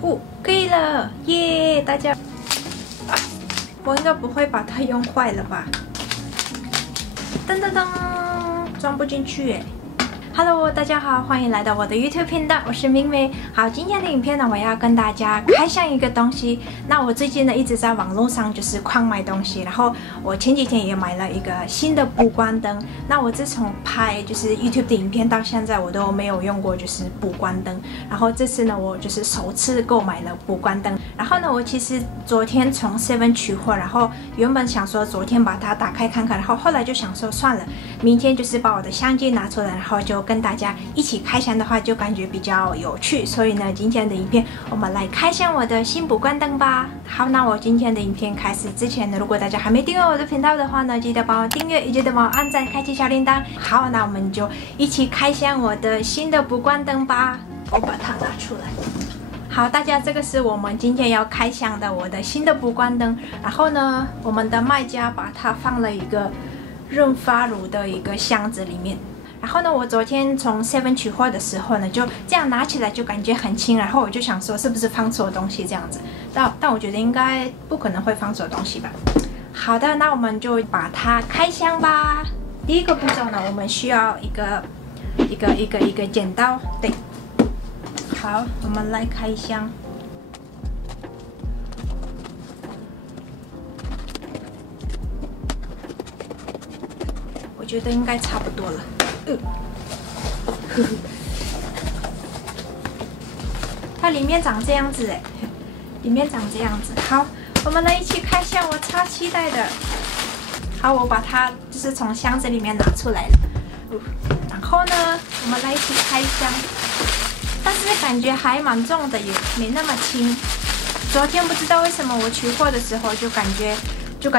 哦，可以了，耶！大家，我应该不会把它用坏了吧？噔噔噔，装不进去耶。Hello， 大家好，欢迎来到我的 YouTube 频道，我是明媚。好，今天的影片呢，我要跟大家开箱一个东西。那我最近呢一直在网络上就是狂买东西，然后我前几天也买了一个新的补光灯。那我自从拍就是 YouTube 的影片到现在，我都没有用过就是补光灯。然后这次呢，我就是首次购买了补光灯。然后呢，我其实昨天从 Seven 取货，然后原本想说昨天把它打开看看，然后后来就想说算了，明天就是把我的相机拿出来，然后就跟大家一起开箱的话，就感觉比较有趣。所以呢，今天的影片我们来开箱我的新补光灯吧。好，那我今天的影片开始之前呢，如果大家还没订阅我的频道的话呢，记得帮我订阅，也记得帮我按赞，开启小铃铛。好，那我们就一起开箱我的新的补光灯吧。我把它拿出来。好，大家，这个是我们今天要开箱的我的新的补光灯。然后呢，我们的卖家把它放了一个润发乳的一个箱子里面。然后呢，我昨天从 Seven 取货的时候呢，就这样拿起来就感觉很轻，然后我就想说是不是放错东西这样子，但我觉得应该不可能会放错东西吧。好的，那我们就把它开箱吧。第一个步骤呢，我们需要一个剪刀，对。好，我们来开箱。我觉得应该差不多了。它里面长这样子哎，里面长这样子。好，我们来一起开箱，我超期待的。好，我把它就是从箱子里面拿出来了。然后呢，我们来一起开箱。但是感觉还蛮重的，也没那么轻。昨天不知道为什么我取货的时候就感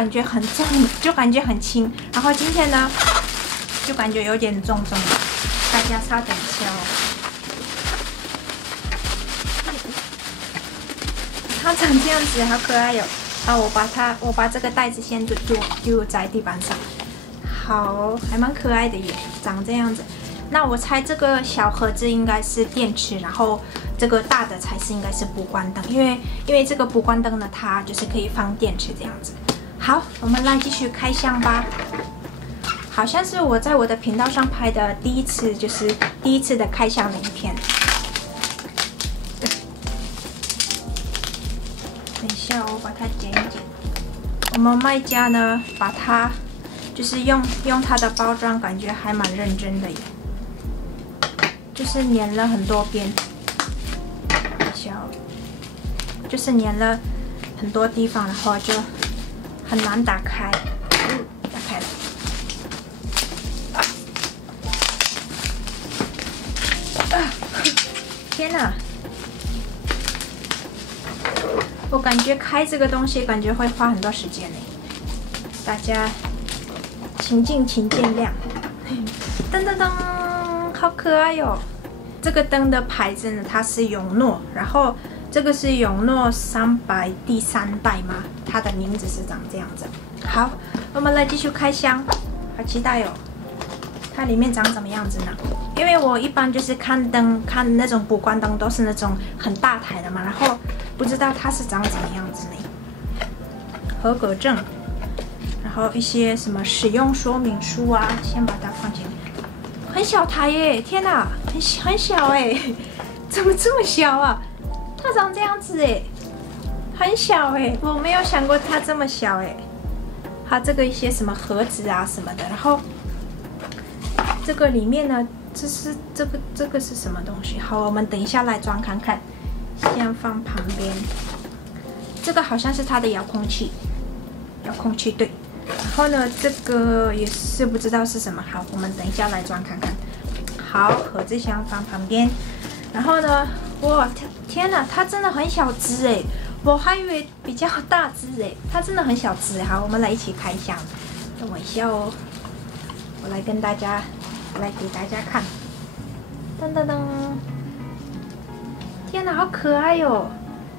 觉很重，就感觉很轻。然后今天呢，就感觉有点重的。大家稍等一下哦。它长这样子，好可爱哟！啊，我把这个袋子先丢在地板上。好，还蛮可爱的耶，长这样子。那我猜这个小盒子应该是电池，然后这个大的才是应该是补光灯，因为这个补光灯呢，它就是可以放电池这样子。好，我们来继续开箱吧。好像是我在我的频道上拍的第一次的开箱的影片。等一下，我把它剪一剪。我们卖家呢，把它就是用它的包装，感觉还蛮认真的耶。就是粘了很多边，就是粘了很多地方，然后就很难打开。打开了。天哪！我感觉开这个东西感觉会花很多时间呢，大家请见谅。噔噔噔，好可爱哟！这个灯的牌子呢，它是永诺，然后这个是永诺300第3代嘛，它的名字是长这样子。好，我们来继续开箱，好期待哦！它里面长什么样子呢？因为我一般就是看那种补光灯都是那种很大台的嘛，然后不知道它是长怎么样子呢？合格证，然后一些什么使用说明书啊，先把它放进来。很小台耶！天哪，很小哎，怎么这么小啊？它长这样子哎，很小哎，我没有想过它这么小哎。它这个一些什么盒子啊什么的，然后这个里面呢，这个是什么东西？好，我们等一下来装看看，先放旁边。这个好像是它的遥控器对。然后呢，这个也是不知道是什么。好，我们等一下来装看看。好，盒子先放旁边。然后呢，哇，天哪，它真的很小只哎，我还以为比较大只哎，它真的很小只。好，我们来一起开箱。等我一下哦，我来给大家看。噔噔噔，天哪，好可爱哟，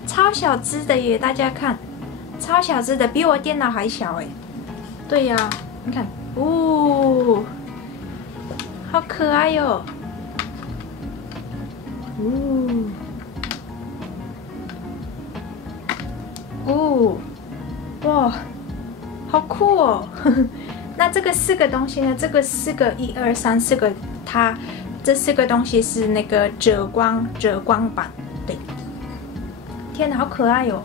超小只的耶，大家看，超小只的，比我电脑还小哎。对呀，你看，哦，好可爱哟，哦，哦，哇，好酷哦！那这个4个东西呢？这个4个1、2、3、4个，它这4个东西是那个遮光板，对。天哪，好可爱哟！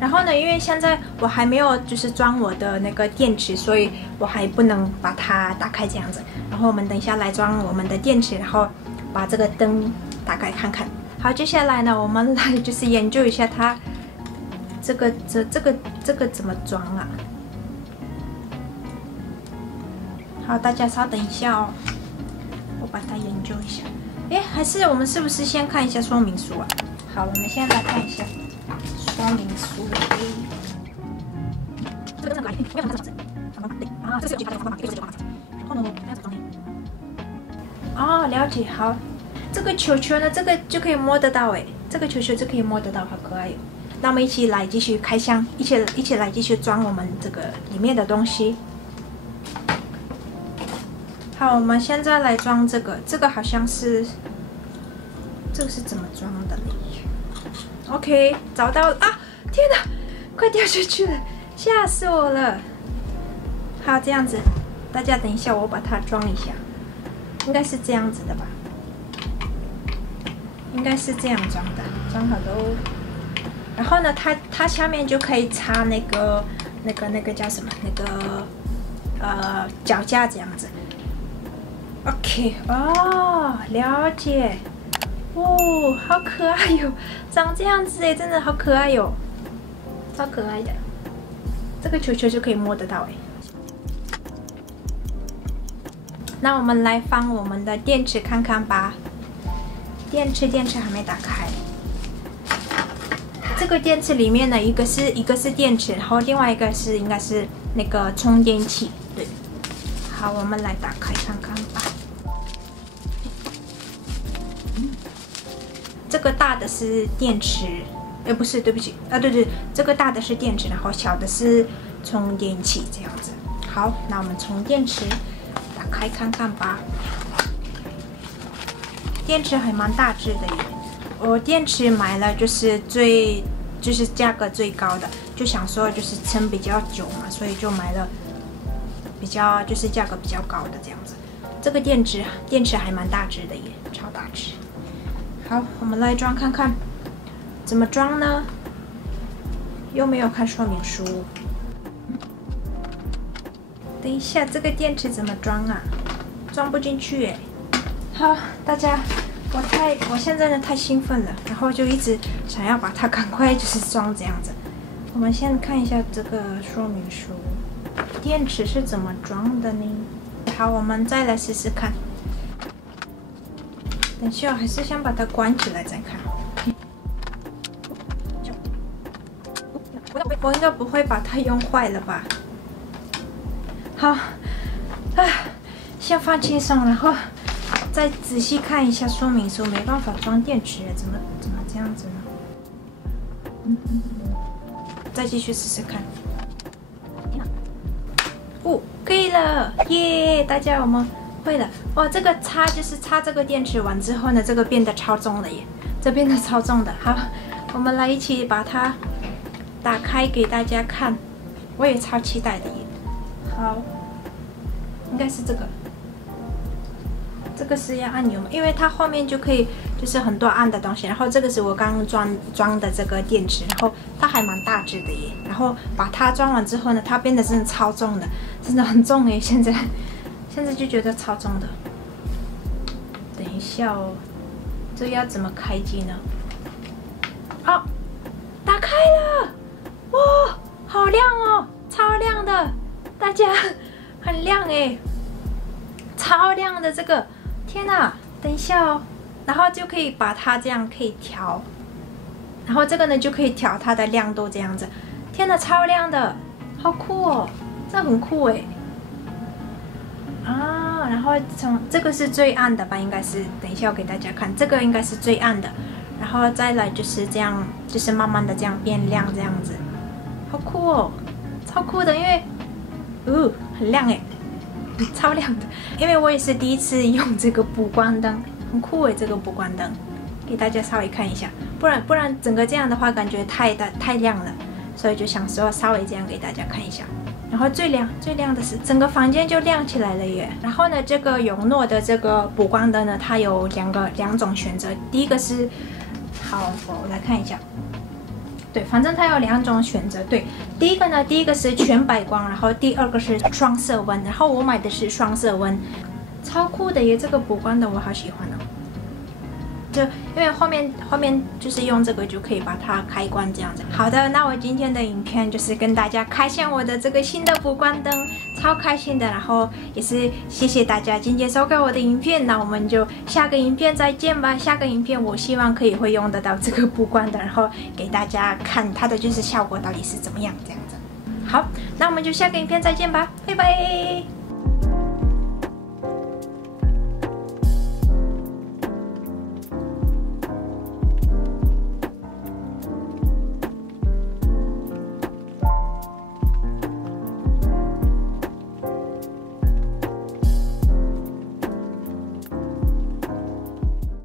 然后呢，因为现在我还没有就是装我的那个电池，所以我还不能把它打开这样子。然后我们等一下来装我们的电池，然后把这个灯打开看看。好，接下来呢，我们来就是研究一下它这个怎么装啊？好，大家稍等一下哦，我把它研究一下。哎，还是我们是不是先看一下说明书啊？好，我们先来看一下说明书。这个真的可爱，为什么它是这样子？啊，这是有其他的方法，一个是这个方法。然后呢，这样子装呢？哦，了解。好，这个球球呢，这个就可以摸得到哎，这个球球就可以摸得到，好可爱哟。那我们一起来继续开箱，一起来继续装我们这个里面的东西。好，我们现在来装这个，这个好像是，这个是怎么装的呢 ？OK， 找到了啊！天哪，快掉下去了，吓死我了！好，这样子，大家等一下，我把它装一下，应该是这样子的吧？应该是这样装的，装好喽。然后呢，它下面就可以插那个叫什么？那个脚架这样子。OK， 哦，了解。哦，好可爱哟，长这样子哎，真的好可爱哟，超可爱的。这个球球就可以摸得到哎。那我们来放我们的电池看看吧。电池还没打开。这个电池里面呢，一个是电池，然后另外一个是应该是那个充电器，对。好，我们来打开看看吧。这个大的是电池，不是，对不起，对，这个大的是电池，然后小的是充电器，这样子。好，那我们从电池打开看看吧。电池还蛮大只的耶，我电池买了就是价格最高的，就想说就是撑比较久嘛，所以就买了比较就是价格比较高的这样子。这个电池还蛮大只的耶，超大只。好，我们来装看看，怎么装呢？又没有看说明书。等一下，这个电池怎么装啊？装不进去耶。好，大家，我现在呢太兴奋了，然后就一直想要把它赶快就是装这样子。我们先看一下这个说明书，电池是怎么装的呢？好，我们再来试试看。等一下，还是先把它关起来再看。我应该不会把它用坏了吧？好，先放轻松，然后再仔细看一下说明书。没办法装电池，怎么这样子呢？再继续试试看。哦，可以了，耶！大家我们会了。哇，这个就是插这个电池完之后呢，这个变得超重了耶，这变得超重的。好，我们来一起把它打开给大家看，我也超期待的耶。好，应该是这个。这个是要按钮，因为它后面就可以就是很多按的东西。然后这个是我刚刚装的这个电池，然后它还蛮大只的耶。然后把它装完之后呢，它变得真的超重的，真的很重耶。现在就觉得超重的。等一下哦，这要怎么开机呢？好，打开了，哇，好亮哦，超亮的，大家很亮哎，超亮的这个。天哪，等一下哦，然后就可以把它这样可以调，然后这个呢就可以调它的亮度这样子。天哪，超亮的，好酷哦，这很酷哎。啊，然后从这个是最暗的吧，应该是，等一下我给大家看，这个应该是最暗的，然后再来就是这样，就是慢慢的这样变亮这样子，好酷哦，超酷的，因为，很亮哎。超亮的，因为我也是第一次用这个补光灯，很酷诶，这个补光灯，给大家稍微看一下，不然整个这样的话感觉太亮了，所以就想说稍微这样给大家看一下。然后最亮的是整个房间就亮起来了耶。然后呢，这个永诺的这个补光灯呢，它有两种选择。第一个是，好，我来看一下。对，反正它有2种选择。对，第一个是全白光，然后第2个是双色温。然后我买的是双色温，超酷的耶！这个补光灯我好喜欢哦。就因为后面就是用这个就可以把它开关这样子。好的，那我今天的影片就是跟大家开箱我的这个新的补光灯，超开心的。然后也是谢谢大家今天收看我的影片，那我们就下个影片再见吧。下个影片我希望可以会用得到这个补光灯，然后给大家看它的就是效果到底是怎么样这样子。好，那我们就下个影片再见吧，拜拜。